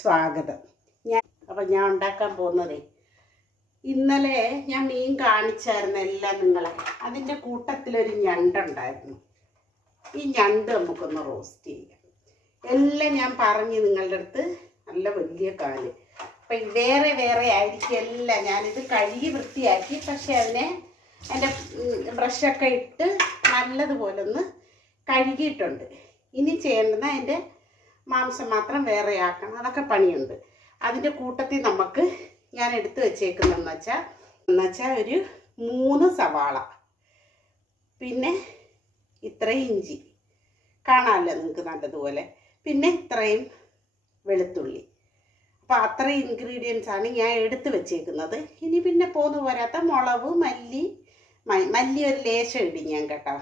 സ്വാഗതം. ഞാൻ ഉണ്ടാക്കാൻ പോകുന്നത്, ഇന്നലെ ഞാൻ മീൻ കാണിച്ചായിരുന്നു എല്ലാം നിങ്ങളെ. അതിൻ്റെ കൂട്ടത്തിലൊരു ഞണ്ടുണ്ടായിരുന്നു. ഈ ഞണ്ട് നമുക്കൊന്ന് റോസ്റ്റ് ചെയ്യാം. എല്ലാം ഞാൻ പറഞ്ഞു നിങ്ങളുടെ അടുത്ത്, നല്ല വലിയ കാല്. അപ്പം വേറെ വേറെ ആയിരിക്കും എല്ലാം. ഞാനിത് കഴുകി വൃത്തിയാക്കി, പക്ഷെ അതിനെ എൻ്റെ ബ്രഷൊക്കെ ഇട്ട് നല്ലതുപോലെ ഒന്ന് കഴുകിയിട്ടുണ്ട്. ഇനി ചെയ്യേണ്ടത് അതിൻ്റെ മാംസം മാത്രം വേറെ ആക്കണം. അതൊക്കെ പണിയുണ്ട്. അതിൻ്റെ കൂട്ടത്തിൽ നമുക്ക് ഞാൻ എടുത്ത് വെച്ചേക്കുന്നതെന്ന് വെച്ചാൽ ഒരു 3 സവാള, പിന്നെ ഇത്രയും ഇഞ്ചി കാണാമല്ലോ നിങ്ങൾക്ക് നല്ലതുപോലെ, പിന്നെ ഇത്രയും വെളുത്തുള്ളി. അപ്പോൾ അത്രയും ഇൻഗ്രീഡിയൻസാണ് ഞാൻ എടുത്ത് വെച്ചേക്കുന്നത്. ഇനി പിന്നെ പോന്നു പോരാത്ത മുളക്, മല്ലി ഒരു ലേശം ഇടും ഞാൻ കേട്ടോ,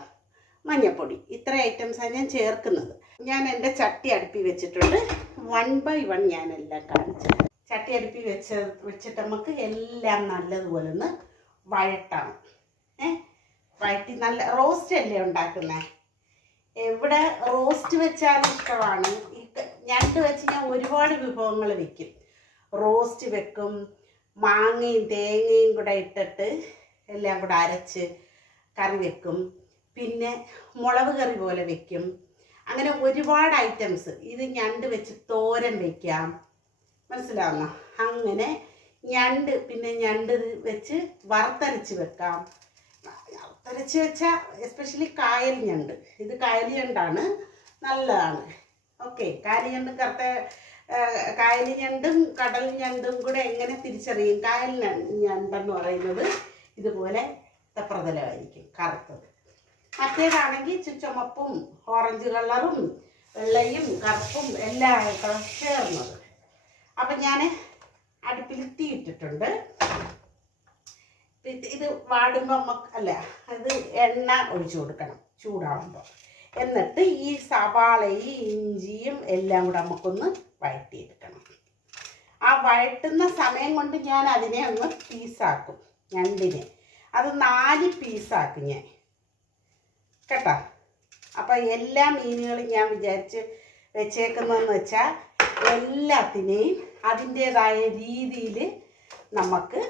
മഞ്ഞൾപ്പൊടി, ഇത്ര ഐറ്റംസാണ് ഞാൻ ചേർക്കുന്നത്. ഞാൻ എൻ്റെ ചട്ടി അടുപ്പി വെച്ചിട്ടുണ്ട്. 1 by 1 ഞാനെല്ലാം കാണിച്ചു. ചട്ടി അടുപ്പി വെച്ചിട്ട് നമുക്ക് എല്ലാം നല്ലതുപോലെ ഒന്ന് വഴട്ടണം. വഴട്ടി നല്ല റോസ്റ്റ് അല്ലേ ഉണ്ടാക്കുന്നത്. ഇവിടെ റോസ്റ്റ് വെച്ചാൽ ഇഷ്ടമാണ്. ഞണ്ട് വെച്ച് ഞാൻ ഒരുപാട് വിഭവങ്ങൾ വെക്കും. റോസ്റ്റ് വെക്കും, മാങ്ങയും തേങ്ങയും കൂടെ ഇട്ടിട്ട് എല്ലാം കൂടെ അരച്ച് കറി വെക്കും, പിന്നെ മുളക് കറി പോലെ വെക്കും. അങ്ങനെ ഒരുപാട് ഐറ്റംസ്. ഇത് ഞണ്ട് വെച്ച് തോരൻ വെക്കാം, മനസ്സിലാവുന്ന. അങ്ങനെ ഞണ്ട്, പിന്നെ ഞണ്ട് വെച്ച് വറുത്തരച്ച് വെക്കാം. വറുത്തരച്ച് വെച്ചാൽ എസ്പെഷ്യലി കായൽ ഞണ്ട്, ഇത് കായൽ ഞണ്ടാണ്, നല്ലതാണ്. ഓക്കെ, കായൽ ഞണ്ടും കായൽ ഞണ്ടും കടൽ ഞണ്ടും കൂടെ എങ്ങനെ തിരിച്ചറിയും? കായൽ ഞണ്ടെന്ന് പറയുന്നത് ഇതുപോലെ പ്രതലമായിരിക്കും, കറുത്തത്. മറ്റേതാണെങ്കിൽ ചുമപ്പും ഓറഞ്ച് കളറും വെള്ളയും കറുപ്പും എല്ലാം ആയിട്ടാണ് ചേർന്നത്. അപ്പം ഞാൻ അടുപ്പിൽ തീയിട്ടിട്ടുണ്ട്. ഇത് വാടുമ്പോൾ അത് എണ്ണ ഒഴിച്ചു കൊടുക്കണം ചൂടാവുമ്പോൾ. എന്നിട്ട് ഈ സവാളയും ഇഞ്ചിയും എല്ലാം കൂടെ നമുക്കൊന്ന് വഴറ്റിയെടുക്കണം. ആ വഴറ്റുന്ന സമയം കൊണ്ട് ഞാൻ അതിനെ ഒന്ന് പീസാക്കും. ഞണ്ടിനെ അത് 4 പീസാക്കും ഞാൻ കേട്ടോ. അപ്പം എല്ലാ മീനുകളും ഞാൻ വിചാരിച്ച് വെച്ചേക്കുന്നതെന്ന് വെച്ചാൽ എല്ലാത്തിനെയും അതിൻ്റേതായ രീതിയിൽ നമുക്ക്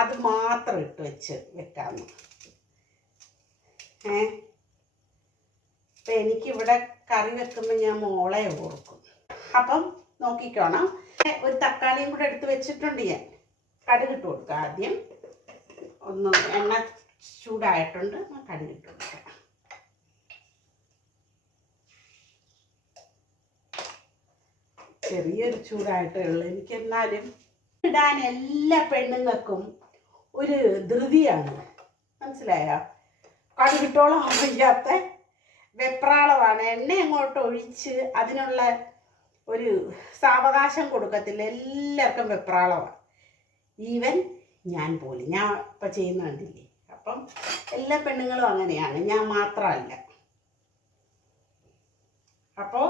അത് മാത്രം ഇട്ട് വെക്കാമെന്ന്. അപ്പം എനിക്കിവിടെ കറി വെക്കുമ്പോൾ ഞാൻ മോളെ ഓർക്കും. അപ്പം നോക്കിക്കോണം. ഒരു തക്കാളിയും കൂടെ എടുത്ത് വെച്ചിട്ടുണ്ട് ഞാൻ. കടുകിട്ട് കൊടുക്കുക. ആദ്യം ഒന്ന് എണ്ണ ചൂടായിട്ടുണ്ട്, കടുകിട്ട് കൊടുക്കാം. ചെറിയൊരു ചൂടായിട്ടേ ഉള്ളൂ എനിക്ക്. എന്നാലും ഇടാൻ എല്ലാ പെണ്ണുങ്ങൾക്കും ഒരു ധൃതിയാണ്, മനസ്സിലായോ? കടുകിട്ടോളം വയ്യാത്ത വെപ്രാളമാണ്. എണ്ണ അങ്ങോട്ട് ഒഴിച്ച് അതിനുള്ള ഒരു സാവകാശം കൊടുക്കത്തില്ല. എല്ലാവർക്കും വെപ്രാളമാണ്. ഈവൻ ഞാൻ പോലും, ഞാൻ ഇപ്പം ചെയ്യുന്ന കണ്ടില്ലേ. അപ്പം എല്ലാ പെണ്ണുങ്ങളും അങ്ങനെയാണ്, ഞാൻ മാത്രമല്ല. അപ്പോൾ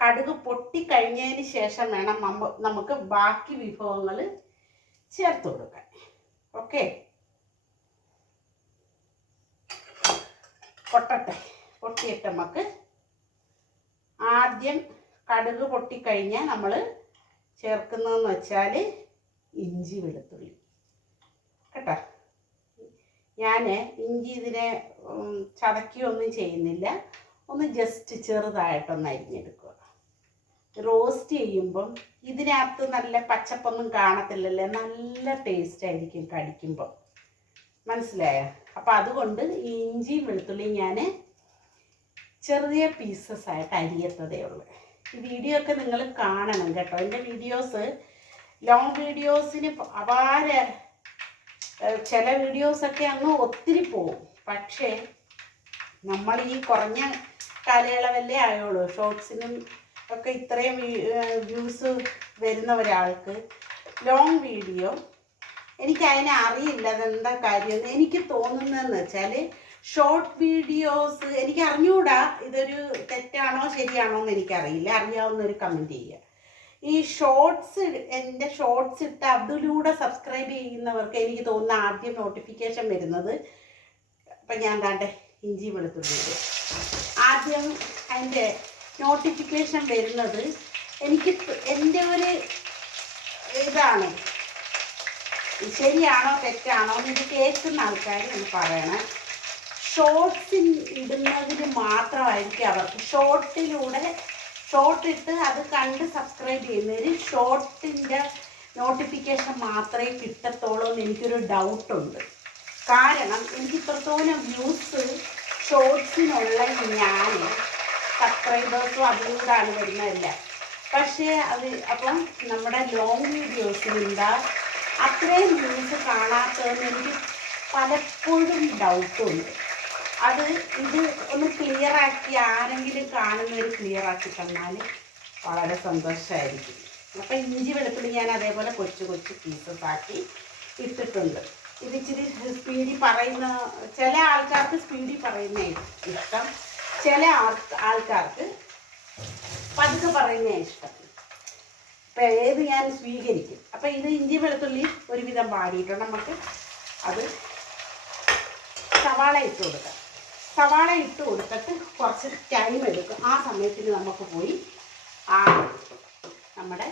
കടുക് പൊട്ടിക്കഴിഞ്ഞതിന് ശേഷം വേണം നമുക്ക് ബാക്കി വിഭവങ്ങൾ ചേർത്ത് കൊടുക്കാൻ. ഓക്കെ, പൊട്ടിയിട്ട് നമുക്ക് ആദ്യം കടുക് പൊട്ടിക്കഴിഞ്ഞാൽ നമ്മൾ ചേർക്കുന്നതെന്ന് വെച്ചാൽ ഇഞ്ചി വെളുത്തുള്ളി കേട്ടോ. ഞാൻ ഇഞ്ചി ഇതിനെ ചതക്കുകയൊന്നും ചെയ്യുന്നില്ല, ഒന്ന് ജസ്റ്റ് ചെറുതായിട്ടൊന്ന് അരിഞ്ഞെടുക്കുക. റോസ്റ്റ് ചെയ്യുമ്പം ഇതിനകത്ത് നല്ല പച്ചപ്പൊന്നും കാണത്തില്ലല്ലേ, നല്ല ടേസ്റ്റ് ആയിരിക്കും കടിക്കുമ്പോൾ, മനസ്സിലായോ? അപ്പം അതുകൊണ്ട് ഈ ഇഞ്ചിയും വെളുത്തുള്ളിയും ഞാൻ ചെറിയ പീസസ് ആയിട്ട് അരിയത്തതേ ഉള്ളൂ. ഈ വീഡിയോ ഒക്കെ നിങ്ങൾ കാണണം കേട്ടോ. എൻ്റെ വീഡിയോസ് ലോങ് വീഡിയോസിന് അപാര, ചില വീഡിയോസൊക്കെ അങ്ങ് ഒത്തിരി പോവും. പക്ഷേ നമ്മൾ ഈ കുറഞ്ഞ കാലയളവല്ലേ ആയുള്ളൂ. ഷോർട്സിനും ഒക്കെ ഇത്രയും വ്യൂസ് വരുന്ന ഒരാൾക്ക് ലോങ് വീഡിയോ, എനിക്ക് അതിനെ അറിയില്ല അതെന്താ കാര്യമെന്ന്. എനിക്ക് തോന്നുന്നതെന്ന് വെച്ചാൽ ഷോർട്ട് വീഡിയോസ്, എനിക്ക് അറിഞ്ഞുകൂടാ ഇതൊരു തെറ്റാണോ ശരിയാണോ എന്ന് എനിക്കറിയില്ല. അറിയാവുന്നൊരു കമൻറ്റ് ചെയ്യുക. ഈ ഷോർട്സ്, എൻ്റെ ഷോർട്സ് ഇട്ട് അതിലൂടെ സബ്സ്ക്രൈബ് ചെയ്യുന്നവർക്ക് എനിക്ക് തോന്നുന്ന ആദ്യം നോട്ടിഫിക്കേഷൻ വരുന്നത്, അപ്പം ഞാൻ കണ്ടേ ഇഞ്ചി വെളുത്തുള്ളി ആദ്യം അതിൻ്റെ നോട്ടിഫിക്കേഷൻ വരുന്നത് എനിക്ക് എൻ്റെ ഒരു ഇതാണ്, ശരിയാണോ തെറ്റാണോ എന്ന് ഇത് കേൾക്കുന്ന ആൾക്കാർ എന്ന് പറയണം. ഷോർട്സിൽ ഇടുന്നതിന് മാത്രമായിരിക്കും അവർക്ക് ഷോർട്ട് ഇട്ട് അത് കണ്ട് സബ്സ്ക്രൈബ് ചെയ്യുന്നതിന് ഷോർട്ടിൻ്റെ നോട്ടിഫിക്കേഷൻ മാത്രമേ കിട്ടത്തുള്ളൂ എന്ന് എനിക്കൊരു ഡൗട്ടുണ്ട്. കാരണം എനിക്ക് ഇത്രത്തോളം വ്യൂസ് ഷോർട്സിനുള്ള ഞാൻ സബ്സ്ക്രൈബേഴ്സും അതുകൊണ്ടാണ് വരുന്നതല്ല. പക്ഷേ അപ്പം നമ്മുടെ ലോങ് വീഡിയോസിലുണ്ടാ അത്രയും വ്യൂസ് കാണാത്തതെന്ന് എനിക്ക് പലപ്പോഴും ഡൗട്ടുണ്ട്. ഇത് ഒന്ന് ക്ലിയറാക്കി ആരെങ്കിലും കാണുന്നവർ ക്ലിയറാക്കി തന്നാൽ വളരെ സന്തോഷമായിരിക്കും. അപ്പം ഇഞ്ചി വെളുത്തുള്ളി ഞാൻ അതേപോലെ കൊച്ചു കൊച്ചു പീസസ് ആക്കി ഇട്ടിട്ടുണ്ട്. ഇത് ഇച്ചിരി സ്പീഡിൽ പറയുന്ന ചില ആൾക്കാർക്ക് സ്പീഡിൽ പറയുന്ന ഇഷ്ടം, ചില ആൾക്കാർക്ക് പതുക്കെ പറയുന്ന ഇഷ്ടം. അപ്പം ഏത് ഞാൻ സ്വീകരിക്കും. അപ്പം ഇത് ഇഞ്ചി വെളുത്തുള്ളി ഒരുവിധം വാടിയിട്ടുണ്ട്. നമുക്ക് അത് സവാള ഇട്ട് കൊടുക്കാം. സവാള ഇട്ട് കൊടുത്തിട്ട് കുറച്ച് ടൈം എടുക്കും. ആ സമയത്തിന് നമുക്ക് പോയി നമ്മുടെ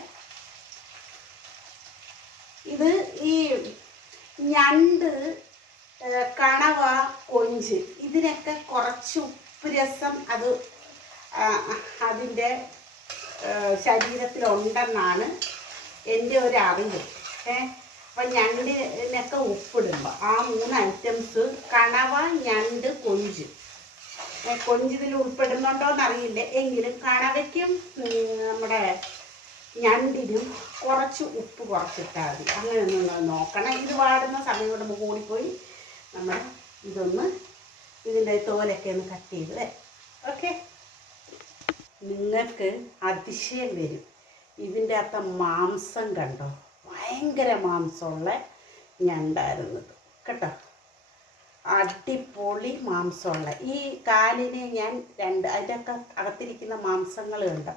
ഇത് ഈ ഞണ്ട്, കണവ, കൊഞ്ച് ഇതിനൊക്കെ കുറച്ച് ഉപ്പ് രസം അതിൻ്റെ ശരീരത്തിലുണ്ടെന്നാണ് എൻ്റെ ഒരു അറിവ്. അപ്പം ഞണ്ടിനൊക്കെ ഉപ്പിടുമ്പോൾ ആ 3 ഐറ്റംസ് കണവ, ഞണ്ട്, കൊഞ്ച് ഇതിൽ ഉൾപ്പെടുന്നുണ്ടോയെന്നറിയില്ല. എങ്കിലും കണവയ്ക്കും നമ്മുടെ ഞണ്ടിനും കുറച്ച് ഉപ്പ് കുറച്ചിട്ടാൽ മതി. അങ്ങനെ ഒന്ന് നോക്കണം. ഇത് വാടുന്ന സമയം കൊണ്ട് നമുക്ക് ഓടിപ്പോയി നമ്മൾ ഇതിൻ്റെ തോലൊക്കെ ഒന്ന് കട്ട് ചെയ്ത് വരാം. ഓക്കെ, നിങ്ങൾക്ക് അതിശയം വരും. ഇതിൻ്റെ അകത്തെ മാംസം കണ്ടോ, ഭയങ്കര മാംസമുള്ള ഞണ്ടായിരുന്നത് കേട്ടോ. അടിപൊളി മാംസമുള്ള ഈ കാലിനെ ഞാൻ അതിൻ്റെയൊക്കെ അകത്തിരിക്കുന്ന മാംസങ്ങൾ കണ്ടോ.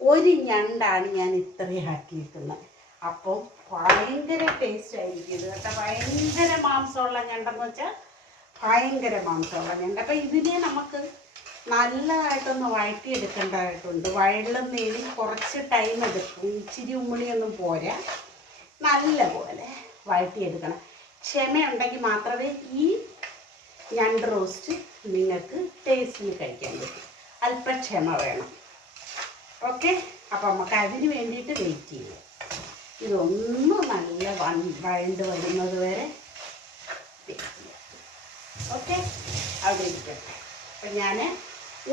ഒരു ഞണ്ടാണ് ഞാൻ ഇത്രയും ആക്കിയിരിക്കുന്നത്. അപ്പോൾ ഭയങ്കര ടേസ്റ്റ് ആയിരിക്കും ഇത് കേട്ടോ. ഭയങ്കര മാംസമുള്ള ഞണ്ടെന്ന് വെച്ചാൽ ഭയങ്കര മാംസമുള്ള ഞണ്ട്. അപ്പം ഇതിനെ നമുക്ക് നല്ലതായിട്ടൊന്ന് വഴറ്റിയെടുക്കേണ്ടതായിട്ടുണ്ട്. വഴളുന്നതിന് കുറച്ച് ടൈം എടുക്കും. ഇച്ചിരി ഉമ്മിളിയൊന്നും പോരാ, നല്ല പോലെ വഴറ്റിയെടുക്കണം. ക്ഷമയുണ്ടെങ്കിൽ മാത്രമേ ഈ ഞണ്ട് റോസ്റ്റ് നിങ്ങൾക്ക് ടേസ്റ്റിൽ കഴിക്കാൻ പറ്റും. അല്പം ക്ഷമ വേണം. ഓക്കെ, അപ്പം നമുക്ക് അതിന് വേണ്ടിയിട്ട് വെയിറ്റ് ചെയ്യാം. ഇതൊന്ന് നല്ല വഴണ്ട് വരുന്നത് വരെ വെയിറ്റ് ചെയ്യാം. ഓക്കെ, അവിടെ ഇരിക്കട്ടെ. അപ്പം ഞാൻ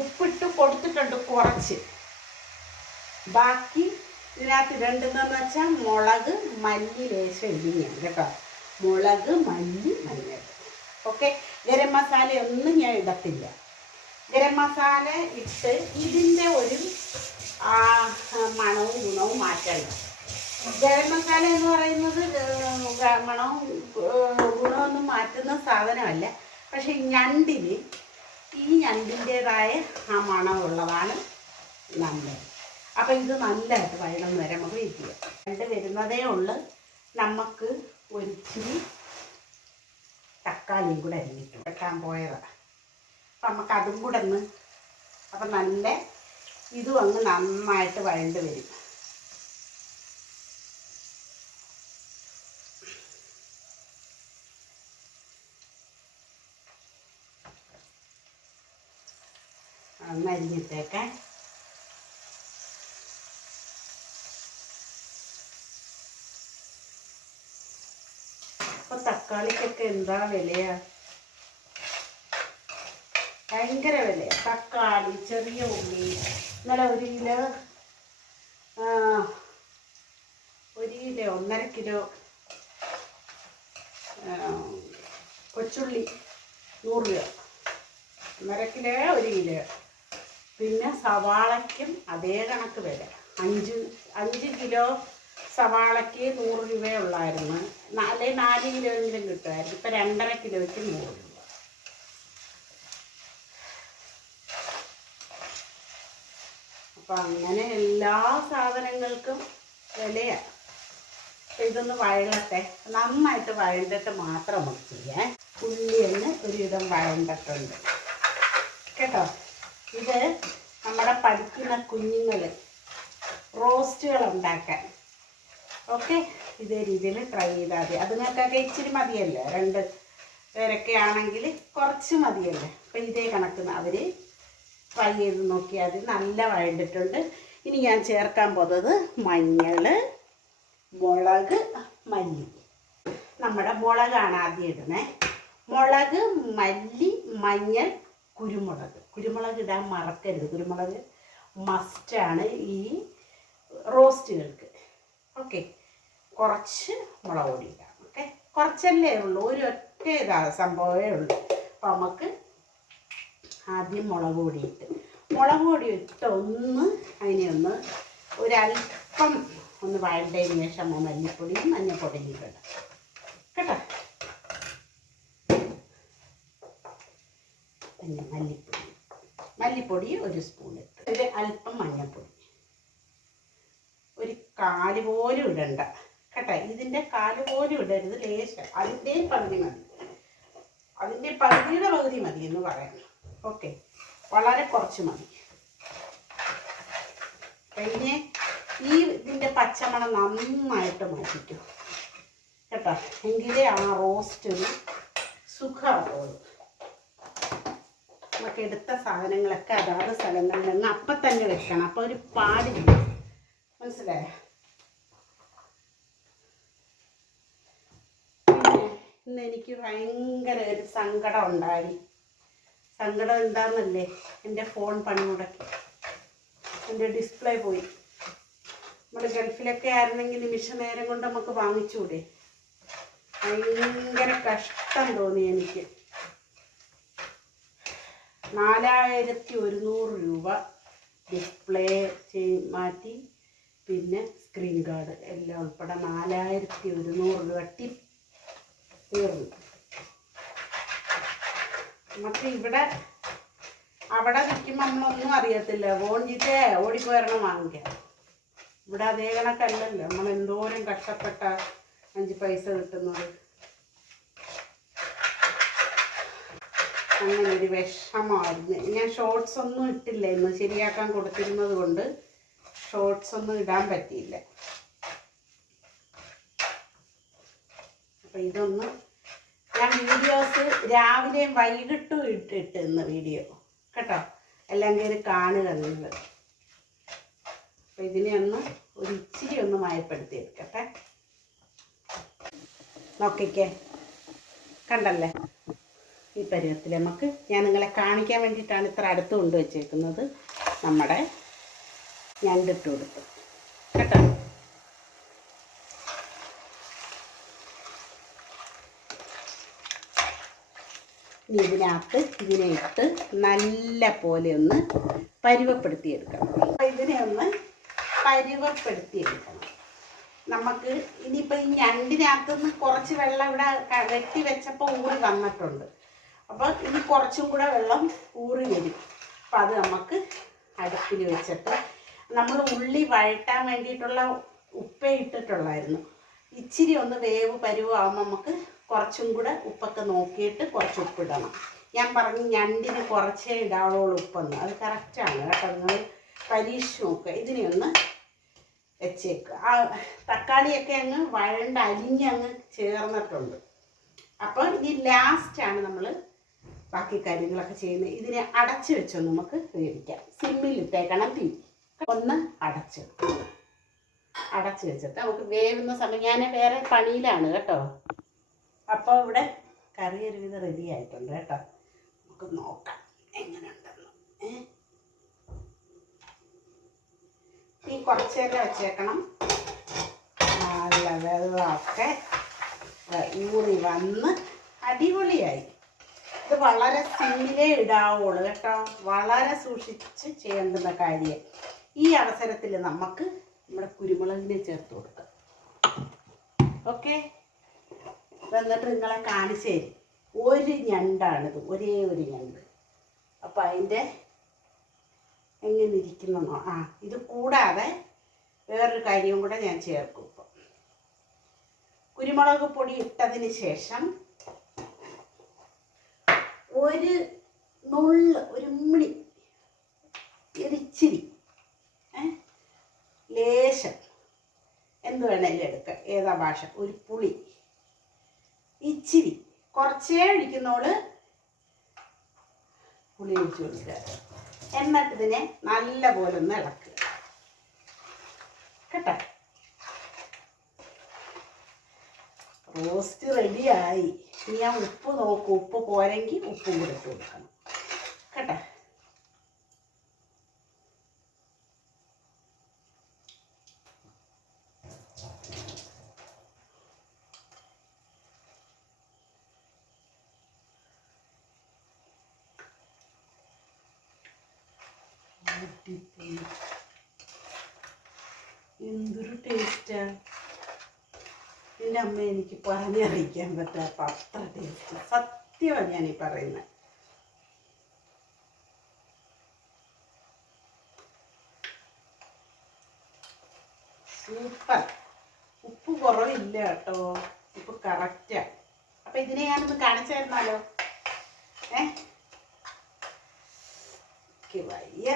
ഉപ്പിട്ട് കൊടുത്തിട്ടുണ്ട് കുറച്ച്. ബാക്കി ഇതിനകത്ത് ഇടേണ്ടതെന്ന് വെച്ചാൽ മുളക്, മല്ലി ലേശം ഇടിഞ്ഞാണ് കേട്ടോ. മുളക്, മല്ലി, മഞ്ഞൾ. ഓക്കെ, ഗരം മസാല ഒന്നും ഞാൻ ഇടത്തില്ല. ഗരം മസാല ഇട്ട് ഇതിൻ്റെ ഒരു മണവും ഗുണവും മാറ്റണം. ഗരം മസാല എന്ന് പറയുന്നത് മണവും ഗുണമൊന്നും മാറ്റുന്ന സാധനമല്ല. പക്ഷെ ഈ ഞണ്ടിൻ്റേതായ ആ മണമുള്ളതാണ് നല്ലത്. അപ്പം ഇത് നല്ലതായിട്ട് വഴണം വരെ നമുക്ക് വെയിറ്റ് ചെയ്യാം. ഞണ്ട് വരുന്നതേ ഉള്ളൂ. നമുക്ക് ഒരിച്ചിരി തക്കാളിയും കൂടെ അരിഞ്ഞിട്ട് വെക്കാൻ പോയതാണ്. അപ്പം നമുക്ക് അതും കൂടെ അപ്പം നല്ല ഇതും അങ്ങ് നന്നായിട്ട് വഴണ്ട് വരും. ഒന്ന് അരിഞ്ഞിട്ടേക്കാൻ. അപ്പോൾ തക്കാളിക്കൊക്കെ എന്താ വിലയാ, ഭയങ്കര വിലയാണ്. തക്കാളി, ചെറിയ ഉള്ളി. ഇന്നലെ 1 കിലോ 1.5 കിലോ കൊച്ചുള്ളി 100 രൂപ. 1.5 കിലോ 1 കിലോ. പിന്നെ സവാളയ്ക്കും അതേ കണക്ക് വില. 5 കിലോ സവാളയ്ക്ക് 100 രൂപയുള്ളായിരുന്നു. അല്ലെങ്കിൽ 4 കിലോ എങ്കിലും കിട്ടുമായിരുന്നു. ഇപ്പം 2.5 കിലോയ്ക്ക് 100 രൂപ. അപ്പം അങ്ങനെ എല്ലാ സാധനങ്ങൾക്കും വിലയാണ്. അപ്പം ഇതൊന്ന് വഴലട്ടെ. നന്നായിട്ട് വഴണ്ടിട്ട് മാത്രം നമുക്ക് ചെയ്യാൻ. ഉള്ളി തന്നെ ഒരുവിധം വഴണ്ടിട്ടുണ്ട് കേട്ടോ. ഇത് നമ്മുടെ പഠിക്കുന്ന കുഞ്ഞുങ്ങൾ റോസ്റ്റുകൾ ഉണ്ടാക്കാൻ. ഓക്കെ, ഇതേ രീതിയിൽ ട്രൈ ചെയ്താൽ മതി. അതുങ്ങൾക്കൊക്കെ ഇച്ചിരി മതിയല്ലേ, 2 പേരൊക്കെ ആണെങ്കിൽ കുറച്ച് മതിയല്ലേ. അപ്പം ഇതേ കണക്കുന്ന അവർ ട്രൈ ചെയ്ത് നോക്കിയാൽ മതി. നല്ല വഴണ്ടിട്ടുണ്ട്. ഇനി ഞാൻ ചേർക്കാൻ പോകുന്നത് മഞ്ഞൾ, മുളക്, മല്ലി. നമ്മുടെ മുളകാണ് ആദ്യം ഇടുന്നത്. മുളക്, മല്ലി, മഞ്ഞൾ, കുരുമുളക്. കുരുമുളക് ഇടാൻ മറക്കരുത്. കുരുമുളക് മസ്റ്റാണ് ഈ റോസ്റ്റുകൾക്ക്. ഓക്കെ, കുറച്ച് മുളക് പൊടി ഇടാം. ഓക്കെ, കുറച്ചല്ലേ ഉള്ളൂ, ഒരൊറ്റ സംഭവമേ ഉള്ളൂ. അപ്പോൾ നമുക്ക് ആദ്യം മുളക് പൊടി ഇട്ട് അതിനെ ഒരല്പം ഒന്ന് വഴണ്ടതിന് ശേഷം മല്ലിപ്പൊടിയും മഞ്ഞൾപ്പൊടിയും ഇടണം കേട്ടോ. പിന്നെ മല്ലിപ്പൊടി 1 സ്പൂൺ ഇട്ട്, ഒരു അല്പം മഞ്ഞൾപ്പൊടി, ഒരു 1/4 പോലും ഇടണ്ട കേട്ടോ. ഇതിൻ്റെ 1/4 പോലും ഇടരുത്, ലേശം. അതിൻ്റെ പകുതി മതി, അതിൻ്റെ പകുതിയുടെ പകുതി മതി എന്ന് പറയണം. ഓക്കെ, വളരെ കുറച്ച് മതി. പിന്നെ ഇതിൻ്റെ പച്ചമണം നന്നായിട്ട് മാറ്റിക്കും കേട്ടോ. എങ്കിലേ ആ റോസ്റ്റ് ഒരു സുഖമാവുള്ളൂ. നമുക്ക് എടുത്ത സാധനങ്ങളൊക്കെ അതാത് സ്ഥലങ്ങളിൽ നിന്ന് അപ്പം തന്നെ വെക്കണം. അപ്പോൾ ഒരു പാടില്ല, മനസ്സിലായോ? പിന്നെ ഇന്ന് എനിക്ക് ഭയങ്കര ഒരു സങ്കടം ഉണ്ടായി. സങ്കടം എന്താണെന്നല്ലേ, എൻ്റെ ഫോൺ പണി മുടക്കി, എൻ്റെ ഡിസ്പ്ലേ പോയി. നമ്മുടെ ഗൾഫിലൊക്കെ ആയിരുന്നെങ്കിൽ നിമിഷ നേരം കൊണ്ട് നമുക്ക് വാങ്ങിച്ചൂടെ. ഭയങ്കര കഷ്ടം തോന്നി എനിക്ക്. 4100 രൂപ ഡിസ്പ്ലേ മാറ്റി, പിന്നെ സ്ക്രീൻ ഗാർഡ് എല്ലാം ഉൾപ്പെടെ 4100 രൂപ ടിപ്പ് തീർന്നു. നമുക്ക് അവിടെ നിൽക്കുമ്പോൾ നമ്മളൊന്നും അറിയത്തില്ല. ഫോൺ ചെയ്തേ ഓടിപ്പോരണം വാങ്ങിക്കാം. ഇവിടെ അതേ കണക്കല്ലല്ലോ, നമ്മൾ എന്തോരം കഷ്ടപ്പെട്ട 5 പൈസ കിട്ടുന്നത്. അങ്ങനെ ഒരു വിഷമമായിരുന്നു. ഞാൻ ഷോർട്സ് ഒന്നും ഇട്ടില്ല, ഇന്ന് ശരിയാക്കാൻ കൊടുത്തിരുന്നത് കൊണ്ട് ഷോർട്സ് ഒന്നും ഇടാൻ പറ്റിയില്ല. അപ്പം ഇതൊന്ന് ഞാൻ വീഡിയോസ് രാവിലെയും വൈകിട്ടും ഇട്ടിട്ട് ഇന്ന് വീഡിയോ കേട്ടോ, എല്ലാം കയറി കാണുക നിങ്ങൾ. അപ്പം ഇതിനെ ഒരു ഇച്ചിരി ഒന്ന് മയപ്പെടുത്തി എടുക്കട്ടെ. നോക്കിക്കേ, കണ്ടല്ലേ ഈ പരുവത്തിൽ. ഞാൻ നിങ്ങളെ കാണിക്കാൻ വേണ്ടിയിട്ടാണ് ഇത്ര അടുത്ത് കൊണ്ടുവച്ചേക്കുന്നത്. നമ്മുടെ ഞണ്ടിട്ട് കൊടുത്തു കേട്ടോ. ഇനി ഇതിനെ ഇട്ട് നല്ല പോലെ ഒന്ന് പരുവപ്പെടുത്തിയെടുക്കണം. അപ്പോൾ ഇതിനെ പരുവപ്പെടുത്തിയെടുക്കണം. നമുക്ക് ഇനിയിപ്പോൾ ഈ ഞണ്ടിനകത്തുനിന്ന് കുറച്ച് വെള്ളം ഇവിടെ വെട്ടി വെച്ചപ്പോൾ ഊറി വന്നിട്ടുണ്ട്. അപ്പോൾ ഇനി കുറച്ചും കൂടെ വെള്ളം ഊറി വരും. അപ്പോൾ അത് നമുക്ക് അടുപ്പിൽ വെച്ചിട്ട് നമ്മൾ ഉള്ളി വഴറ്റാൻ വേണ്ടിയിട്ടുള്ള ഉപ്പേ ഇട്ടിട്ടുള്ളായിരുന്നു. ഇച്ചിരി ഒന്ന് വേവ് പരുവാകുമ്പോൾ നമുക്ക് കുറച്ചും കൂടെ ഉപ്പൊക്കെ നോക്കിയിട്ട് കുറച്ച് ഉപ്പിടണം. ഞാൻ പറഞ്ഞു ഞണ്ടിന് കുറച്ചേ ഇടാവുള്ളൂ ഉപ്പെന്ന്. അത് കറക്റ്റാണ് കേട്ടോ. നിങ്ങൾ പരീക്ഷിച്ച് നോക്കുക. ഇതിനെ ഒന്ന് വെച്ചേക്കുക. ആ തക്കാളിയൊക്കെ അങ്ങ് വഴണ്ട് അലിഞ്ഞങ്ങ് ചേർന്നിട്ടുണ്ട്. അപ്പോൾ ഇനി ലാസ്റ്റാണ് നമ്മൾ ബാക്കി കാര്യങ്ങളൊക്കെ ചെയ്യുന്നത്. ഇതിനെ അടച്ച് വെച്ചോ നമുക്ക് വേവിക്കാം. സിമ്മിലിട്ടേക്കണം തീ. ഒന്ന് അടച്ച് വെച്ചിട്ട് നമുക്ക് വേവുന്ന സമയം, ഞാൻ വേറെ പണിയിലാണ് കേട്ടോ. അപ്പോൾ ഇവിടെ കറി ഒരുവിധം റെഡി ആയിട്ടുണ്ട് കേട്ടോ. നമുക്ക് നോക്കാം എങ്ങനെയുണ്ടെന്ന്. തീ കുറച്ച് നേരം വെച്ചേക്കണം. നല്ല വെള്ളമൊക്കെ ഊറി വന്ന് അടിപൊളിയായി. ഇത് വളരെ സിമ്മിലേ ഇടാവുള്ളൂ കേട്ടോ. വളരെ സൂക്ഷിച്ച് ചെയ്യേണ്ടുന്ന കാര്യം. ഈ അവസരത്തിൽ നമുക്ക് നമ്മുടെ കുരുമുളകിനെ ചേർത്ത് കൊടുക്കാം. ഓക്കെ, എന്നിട്ട് നിങ്ങളെ കാണിച്ചു തരും. ഒരു ഞണ്ടാണിത്, ഒരേ ഒരു ഞണ്ട്. അപ്പം അതിൻ്റെ എങ്ങനെ ഇരിക്കുന്നോ. ഇത് കൂടാതെ വേറൊരു കാര്യവും കൂടെ ഞാൻ ചേർക്കും. ഇപ്പം കുരുമുളക് പൊടി ഇട്ടതിന് ശേഷം ഒരു നുള്ള്, ഒരു ഇച്ചിരി ലേശം എന്ത് വേണേലും എടുക്കാം, ഏതാ ഭാഷ, ഒരു പുളി ഇച്ചിരി കുറച്ചേ ഒഴിക്കുന്നോള് പുളി ഒഴിച്ച് കൊടുക്കുക. എന്നിട്ട് ഇതിനെ നല്ല പോലെ ഒന്ന് ഇളക്കുക കേട്ടോ. റോസ്റ്റ് റെഡിയായി. ഇനി ഞാൻ ഉപ്പ് നോക്കും, ഉപ്പ് പോരെങ്കിൽ ഉപ്പും കൂടെ ഇട്ട് കൊടുക്കണം കേട്ടോ. എന്തൊരു ടേസ്റ്റാ എൻ്റെ അമ്മ, എനിക്ക് പറഞ്ഞറിയിക്കാൻ പറ്റാത്ത അത്ര ടേസ്റ്റ്. സത്യമാണ് ഞാനീ പറയുന്നത്. സൂപ്പർ. ഉപ്പ് കുറവില്ല കേട്ടോ, ഉപ്പ് കറക്റ്റാണ്. അപ്പം ഇതിനെ ഞാനൊന്ന് കാണിച്ചു തരുന്നാലോ? വയ്യ,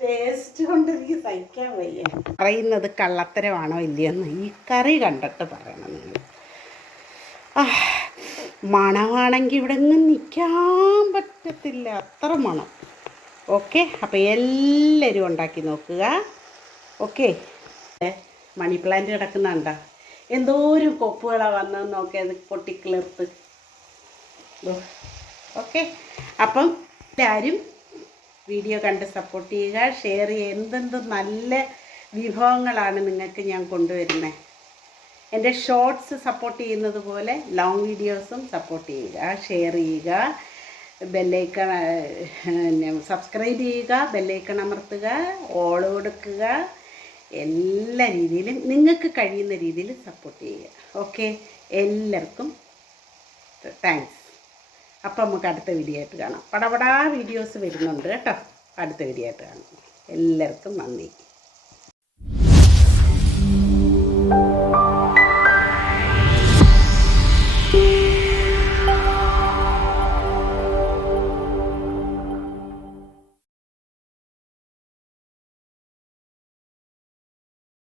ടേസ്റ്റ് കൊണ്ട് എനിക്ക് സഹിക്കാൻ വയ്യ. പറയുന്നത് കള്ളത്തരമാണോ ഇല്ലയെന്ന് ഈ കറി കണ്ടിട്ട് പറയണം നിങ്ങൾ. മണമാണെങ്കിൽ ഇവിടെ ഒന്നും നിൽക്കാൻ പറ്റത്തില്ല, അത്ര മണം. ഓക്കെ, അപ്പോൾ എല്ലാവരും ഉണ്ടാക്കി നോക്കുക. ഓക്കെ, മണി പ്ലാന്റ് കിടക്കുന്നുണ്ടോ? എന്തോരം കൊപ്പുകളാണ് വന്നതെന്ന് നോക്കിയത്, പൊട്ടിക്കിളിർത്ത്. ഓക്കെ, അപ്പം എല്ലാവരും വീഡിയോ കണ്ട് സപ്പോർട്ട് ചെയ്യുക, ഷെയർ ചെയ്യുക. എന്തെന്ത് നല്ല വിഭവങ്ങളാണ് നിങ്ങൾക്ക് ഞാൻ കൊണ്ടുവരുന്നത്. എൻ്റെ ഷോർട്സ് സപ്പോർട്ട് ചെയ്യുന്നത് പോലെ ലോങ് വീഡിയോസും സപ്പോർട്ട് ചെയ്യുക, ഷെയർ ചെയ്യുക, ബെല്ലൈക്കൺ സബ്സ്ക്രൈബ് ചെയ്യുക, ബെല്ലൈക്കൺ അമർത്തുക, ഓൾ കൊടുക്കുക. എല്ലാ രീതിയിലും നിങ്ങൾക്ക് കഴിയുന്ന രീതിയിൽ സപ്പോർട്ട് ചെയ്യുക. ഓക്കെ, എല്ലാവർക്കും താങ്ക്സ്. അപ്പം നമുക്ക് അടുത്ത വീഡിയോ ആയിട്ട് കാണാം. പടപടാ വീഡിയോസ് വരുന്നുണ്ട് കേട്ടോ. അടുത്ത വീഡിയോ ആയിട്ട് കാണാം. എല്ലാവർക്കും നന്ദി.